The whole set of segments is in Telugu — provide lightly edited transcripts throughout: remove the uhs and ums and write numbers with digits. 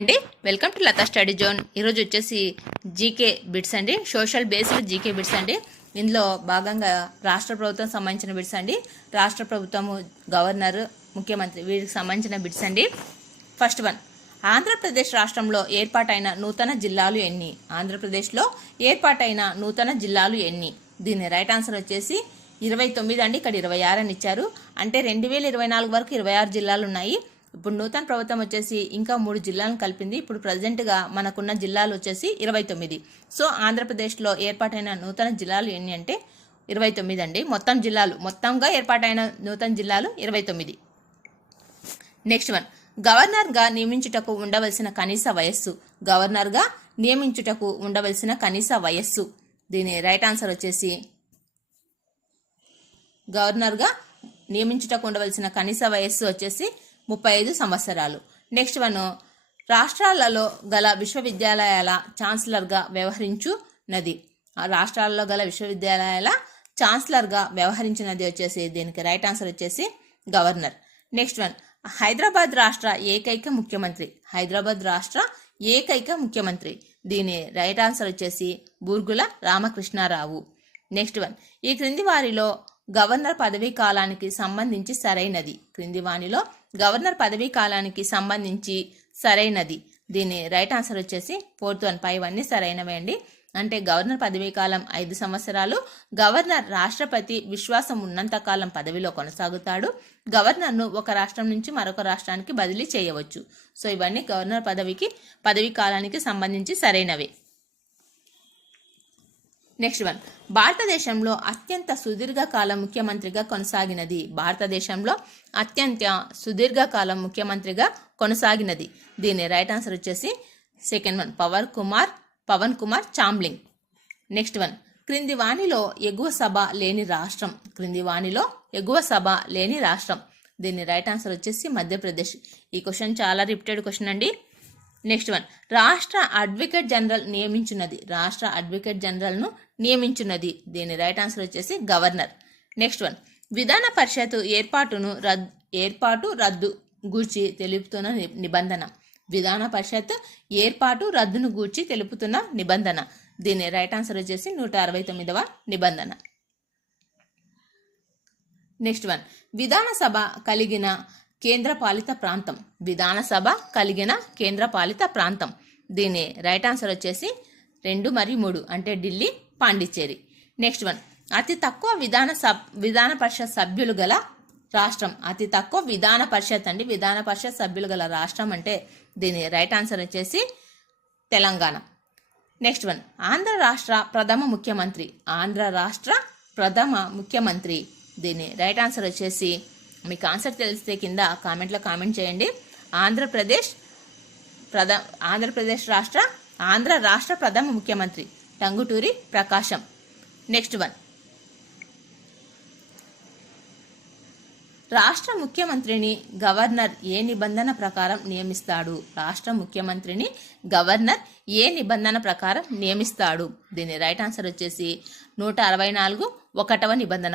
అండి welcome to Latha study zone. ఈరోజు వచ్చేసి జీకే బిట్స్ అండి, సోషల్ బేస్డ్ జీకే బిట్స్ అండి. ఇందులో భాగంగా రాష్ట్ర ప్రభుత్వం సంబంధించిన బిట్స్ అండి. రాష్ట్ర ప్రభుత్వము, గవర్నర్, ముఖ్యమంత్రి వీరికి సంబంధించిన బిట్స్ అండి. ఫస్ట్ వన్, ఆంధ్రప్రదేశ్ రాష్ట్రంలో ఏర్పాటైన నూతన జిల్లాలు ఎన్ని? ఆంధ్రప్రదేశ్లో ఏర్పాటైన నూతన జిల్లాలు ఎన్ని? దీని రైట్ ఆన్సర్ వచ్చేసి 29 అండి. ఇక్కడ 26 అని ఇచ్చారు. అంటే 2024 వరకు 26 జిల్లాలు ఉన్నాయి. ఇప్పుడు నూతన ప్రభుత్వం వచ్చేసి ఇంకా 3 జిల్లాలను కలిపింది. ఇప్పుడు ప్రజెంట్గా మనకున్న జిల్లాలు వచ్చేసి 29. సో ఆంధ్రప్రదేశ్లో ఏర్పాటైన నూతన జిల్లాలు ఎన్ని అంటే 29 అండి. మొత్తంగా ఏర్పాటైన నూతన జిల్లాలు 29. నెక్స్ట్ వన్, గవర్నర్గా నియమించుటకు ఉండవలసిన కనీస వయస్సు. గవర్నర్గా నియమించుటకు ఉండవలసిన కనీస వయస్సు. దీని రైట్ ఆన్సర్ వచ్చేసి గవర్నర్గా నియమించుటకు ఉండవలసిన కనీస వయస్సు వచ్చేసి 35 సంవత్సరాలు. నెక్స్ట్ వన్, రాష్ట్రాలలో గల విశ్వవిద్యాలయాల ఛాన్సలర్గా వ్యవహరించున్నది. రాష్ట్రాలలో గల విశ్వవిద్యాలయాల ఛాన్సలర్గా వ్యవహరించినది వచ్చేసి దీనికి రైట్ ఆన్సర్ వచ్చేసి గవర్నర్. నెక్స్ట్ వన్, హైదరాబాద్ రాష్ట్ర ఏకైక ముఖ్యమంత్రి. హైదరాబాద్ రాష్ట్ర ఏకైక ముఖ్యమంత్రి. దీని రైట్ ఆన్సర్ వచ్చేసి బూర్గుల రామకృష్ణారావు. నెక్స్ట్ వన్, ఈ క్రింది వారిలో గవర్నర్ పదవీ కాలానికి సంబంధించి సరైనది. క్రింది వానిలో గవర్నర్ పదవీ కాలానికి సంబంధించి సరైనది. దీని రైట్ ఆన్సర్ వచ్చేసి 4th వన్. పైవన్నీ సరైనవే అండి. అంటే గవర్నర్ పదవీ కాలం 5 సంవత్సరాలు. గవర్నర్ రాష్ట్రపతి విశ్వాసం ఉన్నంతకాలం పదవిలో కొనసాగుతాడు. గవర్నర్ను ఒక రాష్ట్రం నుంచి మరొక రాష్ట్రానికి బదిలీ చేయవచ్చు. సో ఇవన్నీ గవర్నర్ పదవీ కాలానికి సంబంధించి సరైనవే. నెక్స్ట్ వన్, భారతదేశంలో అత్యంత సుదీర్ఘకాలం ముఖ్యమంత్రిగా కొనసాగినది. భారతదేశంలో అత్యంత సుదీర్ఘకాలం ముఖ్యమంత్రిగా కొనసాగినది. దీని రైట్ ఆన్సర్ వచ్చేసి second one, Pawan Kumar Chamling. Next one, క్రింది వానిలో ఎగువ సభ లేని రాష్ట్రం. క్రింది వానిలో ఎగువ సభ లేని రాష్ట్రం. దీని రైట్ ఆన్సర్ వచ్చేసి మధ్యప్రదేశ్. ఈ క్వశ్చన్ చాలా రిపీటెడ్ క్వశ్చన్ అండి. నెక్స్ట్ వన్, రాష్ట్ర అడ్వకేట్ జనరల్ నియమించున్నది. రాష్ట్ర అడ్వకేట్ జనరల్ను నియమించున్నది. దీని రైట్ ఆన్సర్ వచ్చేసి గవర్నర్. నెక్స్ట్ వన్, విధాన పరిషత్ ఏర్పాటు రద్దు గూర్చి తెలుపుతున్న నిబంధన. విధాన పరిషత్ ఏర్పాటు రద్దును గూర్చి తెలుపుతున్న నిబంధన. దీని రైట్ ఆన్సర్ వచ్చేసి 169వ నిబంధన. నెక్స్ట్ వన్, విధానసభ కలిగిన కేంద్రపాలిత ప్రాంతం. విధానసభ కలిగిన కేంద్రపాలిత ప్రాంతం. దీని రైట్ ఆన్సర్ వచ్చేసి 2 మరియు 3 అంటే ఢిల్లీ, పాండిచ్చేరి. నెక్స్ట్ వన్, అతి తక్కువ విధాన పరిషత్ సభ్యులు గల రాష్ట్రం. అతి తక్కువ విధాన పరిషత్ సభ్యులు గల రాష్ట్రం అంటే దీని రైట్ ఆన్సర్ వచ్చేసి తెలంగాణ. నెక్స్ట్ వన్, ఆంధ్ర రాష్ట్ర ప్రథమ ముఖ్యమంత్రి. ఆంధ్ర రాష్ట్ర ప్రథమ ముఖ్యమంత్రి. దీని రైట్ ఆన్సర్ వచ్చేసి, మీకు ఆన్సర్ తెలిస్తే కింద కామెంట్లో కామెంట్ చేయండి. ఆంధ్ర రాష్ట్ర ప్రథమ ముఖ్యమంత్రి టంగుటూరి ప్రకాశం. నెక్స్ట్ వన్, రాష్ట్ర ముఖ్యమంత్రిని గవర్నర్ ఏ నిబంధన ప్రకారం నియమిస్తాడు? రాష్ట్ర ముఖ్యమంత్రిని గవర్నర్ ఏ నిబంధన ప్రకారం నియమిస్తాడు? దీని రైట్ ఆన్సర్ వచ్చేసి 164 నిబంధన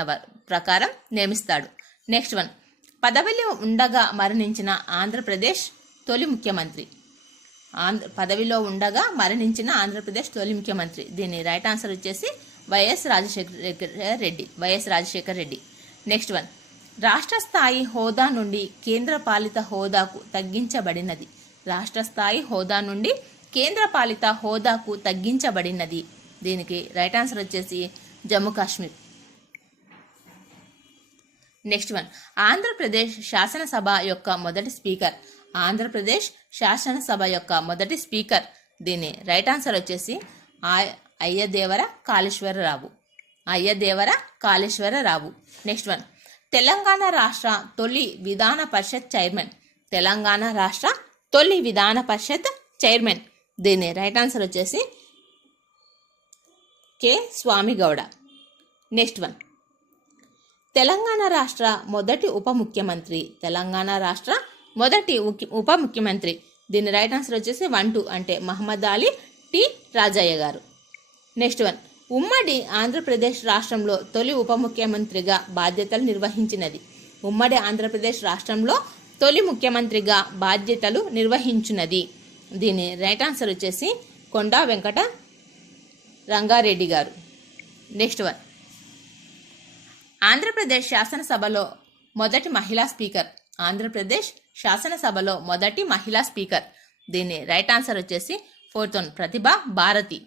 ప్రకారం నియమిస్తాడు. నెక్స్ట్ వన్, పదవిలో ఉండగా మరణించిన ఆంధ్రప్రదేశ్ తొలి ముఖ్యమంత్రి. పదవిలో ఉండగా మరణించిన ఆంధ్రప్రదేశ్ తొలి ముఖ్యమంత్రి. దీని రైట్ ఆన్సర్ వచ్చేసి YS Rajasekhar Reddy. Next one, రాష్ట్ర స్థాయి హోదా నుండి కేంద్రపాలిత హోదాకు తగ్గించబడినది. రాష్ట్ర స్థాయి హోదా నుండి కేంద్రపాలిత హోదాకు తగ్గించబడినది. దీనికి రైట్ ఆన్సర్ వచ్చేసి జమ్మూ కాశ్మీర్. నెక్స్ట్ వన్, ఆంధ్రప్రదేశ్ శాసనసభ యొక్క మొదటి స్పీకర్. ఆంధ్రప్రదేశ్ శాసనసభ యొక్క మొదటి స్పీకర్. దీని రైట్ ఆన్సర్ వచ్చేసి అయ్యదేవర కాళేశ్వరరావు. నెక్స్ట్ వన్, తెలంగాణ రాష్ట్ర తొలి విధాన పరిషత్ చైర్మన్. తెలంగాణ రాష్ట్ర తొలి విధాన పరిషత్ చైర్మన్. దీని రైట్ ఆన్సర్ వచ్చేసి కె స్వామిగౌడ. నెక్స్ట్ వన్, తెలంగాణ రాష్ట్ర మొదటి ఉప ముఖ్యమంత్రి. తెలంగాణ రాష్ట్ర మొదటి ఉప ముఖ్యమంత్రి. దీని రైట్ ఆన్సర్ వచ్చేసి 1, 2 అంటే మహమ్మద్ అలీ టి రాజయ్య గారు. నెక్స్ట్ వన్, ఉమ్మడి ఆంధ్రప్రదేశ్ రాష్ట్రంలో తొలి ఉప ముఖ్యమంత్రిగా బాధ్యతలు నిర్వహించినది. ఉమ్మడి ఆంధ్రప్రదేశ్ రాష్ట్రంలో తొలి ముఖ్యమంత్రిగా బాధ్యతలు నిర్వహించినది. దీని రైట్ ఆన్సర్ వచ్చేసి కొండా వెంకట రంగారెడ్డి గారు. నెక్స్ట్ వన్, ఆంధ్రప్రదేశ్ శాసనసభలో మొదటి మహిళా స్పీకర్. ఆంధ్రప్రదేశ్ శాసనసభలో మొదటి మహిళా స్పీకర్. దీని రైట్ ఆన్సర్ వచ్చేసి ఫోర్త్ వన్, ప్రతిభా భారతి.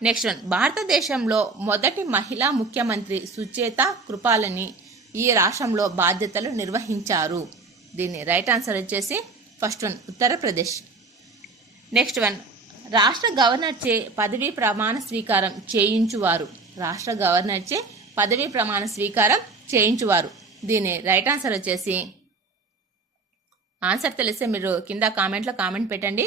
నెక్స్ట్ వన్, భారతదేశంలో మొదటి మహిళా ముఖ్యమంత్రి సుచేత కృపాలని ఈ రాష్ట్రంలో బాధ్యతలు నిర్వహించారు. దీని రైట్ ఆన్సర్ వచ్చేసి first one, Uttar Pradesh. Next one, రాష్ట్ర గవర్నర్చే పదవీ ప్రమాణ స్వీకారం చేయించువారు. రాష్ట్ర గవర్నర్చే పదవీ ప్రమాణ స్వీకారం చేయించువారు. దీని రైట్ ఆన్సర్ వచ్చేసి, ఆన్సర్ తెలిస్తే మీరు కింద కామెంట్లో కామెంట్ పెట్టండి.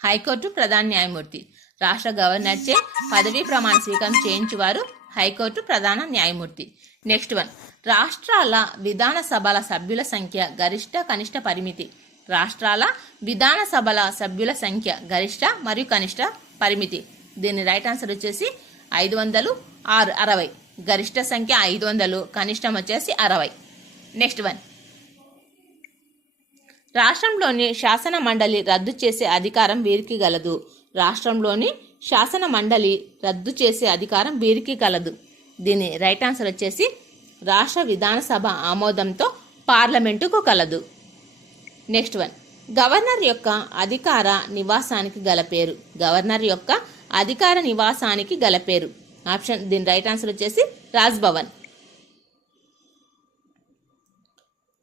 హైకోర్టు ప్రధాన న్యాయమూర్తి. రాష్ట్ర గవర్నర్చే పదవీ ప్రమాణ స్వీకారం చేయించువారు హైకోర్టు ప్రధాన న్యాయమూర్తి. నెక్స్ట్ వన్, రాష్ట్రాల విధాన సభల సభ్యుల సంఖ్య గరిష్ట కనిష్ట పరిమితి. రాష్ట్రాల విధాన సభల సభ్యుల సంఖ్య గరిష్ట మరియు కనిష్ట పరిమితి. దీని రైట్ ఆన్సర్ వచ్చేసి 500, 60. గరిష్ట సంఖ్య 500, కనిష్టం వచ్చేసి 60. నెక్స్ట్ వన్, రాష్ట్రంలోని శాసన మండలి రద్దు చేసే అధికారం వీరికి గలదు. రాష్ట్రంలోని శాసన మండలి రద్దు చేసే అధికారం వీరికి కలదు. దీని రైట్ ఆన్సర్ వచ్చేసి రాష్ట్ర విధానసభ ఆమోదంతో పార్లమెంటుకు కలదు. నెక్స్ట్ వన్, గవర్నర్ యొక్క అధికార నివాసానికి గల పేరు. గవర్నర్ యొక్క అధికార నివాసానికి గల పేరు. ఆప్షన్, దీని రైట్ ఆన్సర్ వచ్చేసి రాజ్భవన్.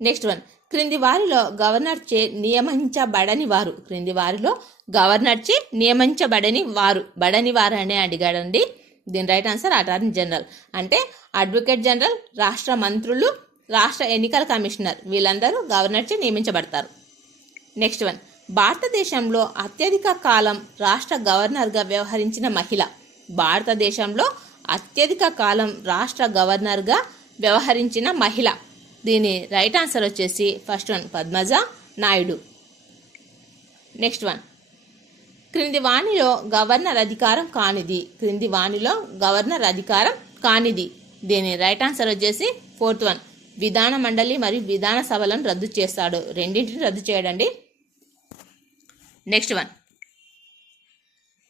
నెక్స్ట్ వన్, క్రింది వారిలో గవర్నర్ చే నియమించబడని వారు. క్రింది వారిలో గవర్నర్ చే నియమించబడని వారు, బడని వారు అనే అడిగాడండి. దీని రైట్ ఆన్సర్ అటార్నీ జనరల్. అంటే అడ్వకేట్ జనరల్, రాష్ట్ర మంత్రులు, రాష్ట్ర ఎన్నికల కమిషనర్ వీళ్ళందరూ గవర్నర్ చే నియమించబడతారు. నెక్స్ట్ వన్, భారతదేశంలో అత్యధిక కాలం రాష్ట్ర గవర్నర్గా వ్యవహరించిన మహిళ. భారతదేశంలో అత్యధిక కాలం రాష్ట్ర గవర్నర్గా వ్యవహరించిన మహిళ. దీని రైట్ ఆన్సర్ వచ్చేసి first one, Padmaja Naidu. Next one, క్రింది వాణిలో గవర్నర్ అధికారం కానిది. క్రింది వాణిలో గవర్నర్ అధికారం కానిది. దీని రైట్ ఆన్సర్ వచ్చేసి ఫోర్త్ వన్, విధాన మండలి మరియు విధాన సభలను రద్దు చేస్తాడు. రెండింటిని రద్దు చేయడండి. నెక్స్ట్ వన్,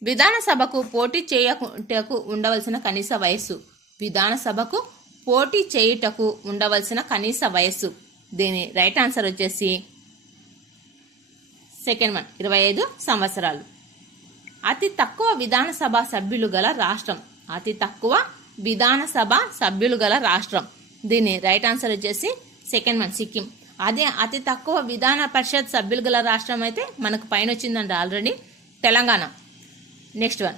విధానసభకు పోటీ చేయుటకు ఉండవలసిన కనీస వయస్సు. విధానసభకు పోటీ చేయుటకు ఉండవలసిన కనీస వయస్సు. దీని రైట్ ఆన్సర్ వచ్చేసి సెకండ్ వన్, 25 సంవత్సరాలు. అతి తక్కువ విధానసభ సభ్యులు గల రాష్ట్రం. అతి తక్కువ విధానసభ సభ్యులు గల రాష్ట్రం. దీని రైట్ ఆన్సర్ వచ్చేసి సెకండ్ వన్, సిక్కిం. అదే అతి తక్కువ విధాన పరిషత్ సభ్యులు గల రాష్ట్రం అయితే మనకు పైన వచ్చిందండి already, Telangana. Next one,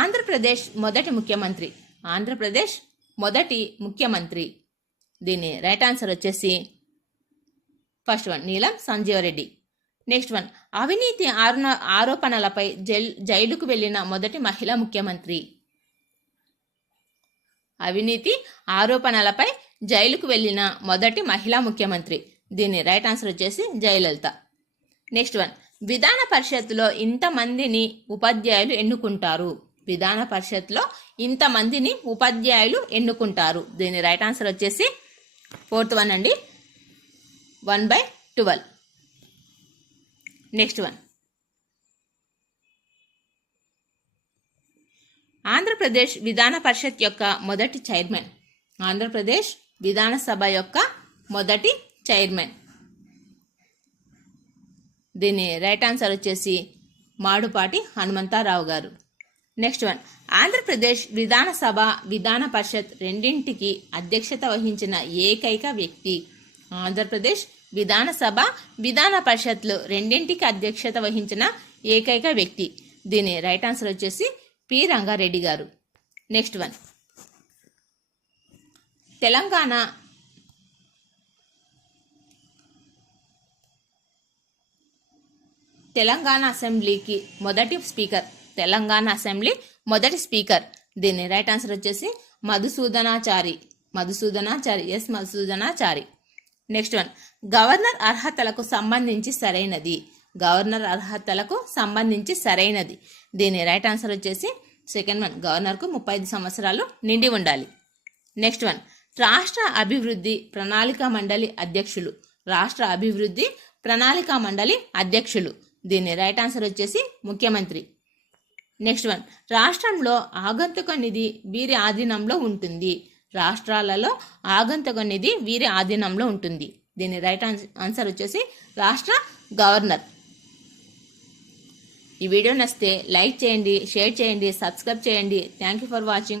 Andhra Pradesh మొదటి ముఖ్యమంత్రి. ఆంధ్రప్రదేశ్ మొదటి ముఖ్యమంత్రి. దీని రైట్ ఆన్సర్ వచ్చేసి ఫస్ట్ వన్, నీలం సంజీవరెడ్డి. నెక్స్ట్ వన్, అవినీతి ఆరోపణలపై జైలుకు వెళ్లిన మొదటి మహిళా ముఖ్యమంత్రి. అవినీతి ఆరోపణలపై జైలుకు వెళ్లిన మొదటి మహిళా ముఖ్యమంత్రి. దీని రైట్ ఆన్సర్ వచ్చేసి జయలలిత. నెక్స్ట్ వన్, విధాన పరిషత్తులో ఇంతమందిని ఉపాధ్యాయులు ఎన్నుకుంటారు. విధాన పరిషత్లో ఇంతమందిని ఉపాధ్యాయులు ఎన్నుకుంటారు. దీని రైట్ ఆన్సర్ వచ్చేసి ఫోర్త్ వన్ అండి, 1/12. నెక్స్ట్ వన్, ఆంధ్రప్రదేశ్ విధాన పరిషత్ యొక్క మొదటి చైర్మన్. ఆంధ్రప్రదేశ్ విధానసభ యొక్క మొదటి చైర్మన్. దీని రైట్ ఆన్సర్ వచ్చేసి మాడుపాటి హనుమంతరావు గారు. నెక్స్ట్ వన్, ఆంధ్రప్రదేశ్ విధానసభ విధాన పరిషత్ రెండింటికి అధ్యక్షత వహించిన ఏకైక వ్యక్తి. ఆంధ్రప్రదేశ్ విధానసభ విధాన పరిషత్లు రెండింటికి అధ్యక్షత వహించిన ఏకైక వ్యక్తి. దీని రైట్ ఆన్సర్ వచ్చేసి P Ranga Reddy garu. Next one, Telangana అసెంబ్లీకి మొదటి స్పీకర్. తెలంగాణ అసెంబ్లీ మొదటి స్పీకర్. దీని రైట్ ఆన్సర్ వచ్చేసి Madhusudanachari. S Madhusudanachari. Next one, governor అర్హతలకు సంబంధించి సరైనది. గవర్నర్ అర్హతలకు సంబంధించి సరైనది. దీని రైట్ ఆన్సర్ వచ్చేసి సెకండ్ వన్, గవర్నర్కు 35 సంవత్సరాలు నిండి ఉండాలి. నెక్స్ట్ వన్, రాష్ట్ర అభివృద్ధి ప్రణాళిక మండలి అధ్యక్షులు. రాష్ట్ర అభివృద్ధి ప్రణాళిక మండలి అధ్యక్షులు. దీని రైట్ ఆన్సర్ వచ్చేసి ముఖ్యమంత్రి. నెక్స్ట్ వన్, రాష్ట్రంలో ఆగంతుక నిధి వీరి ఆధీనంలో ఉంటుంది. రాష్ట్రాలలో ఆగంతుక నిధి వీరి ఆధీనంలో ఉంటుంది. దీని రైట్ ఆన్సర్ వచ్చేసి రాష్ట్ర గవర్నర్. ఈ వీడియో నచ్చితే లైక్ చేయండి, షేర్ చేయండి, సబ్స్క్రైబ్ చేయండి. Thank you for watching.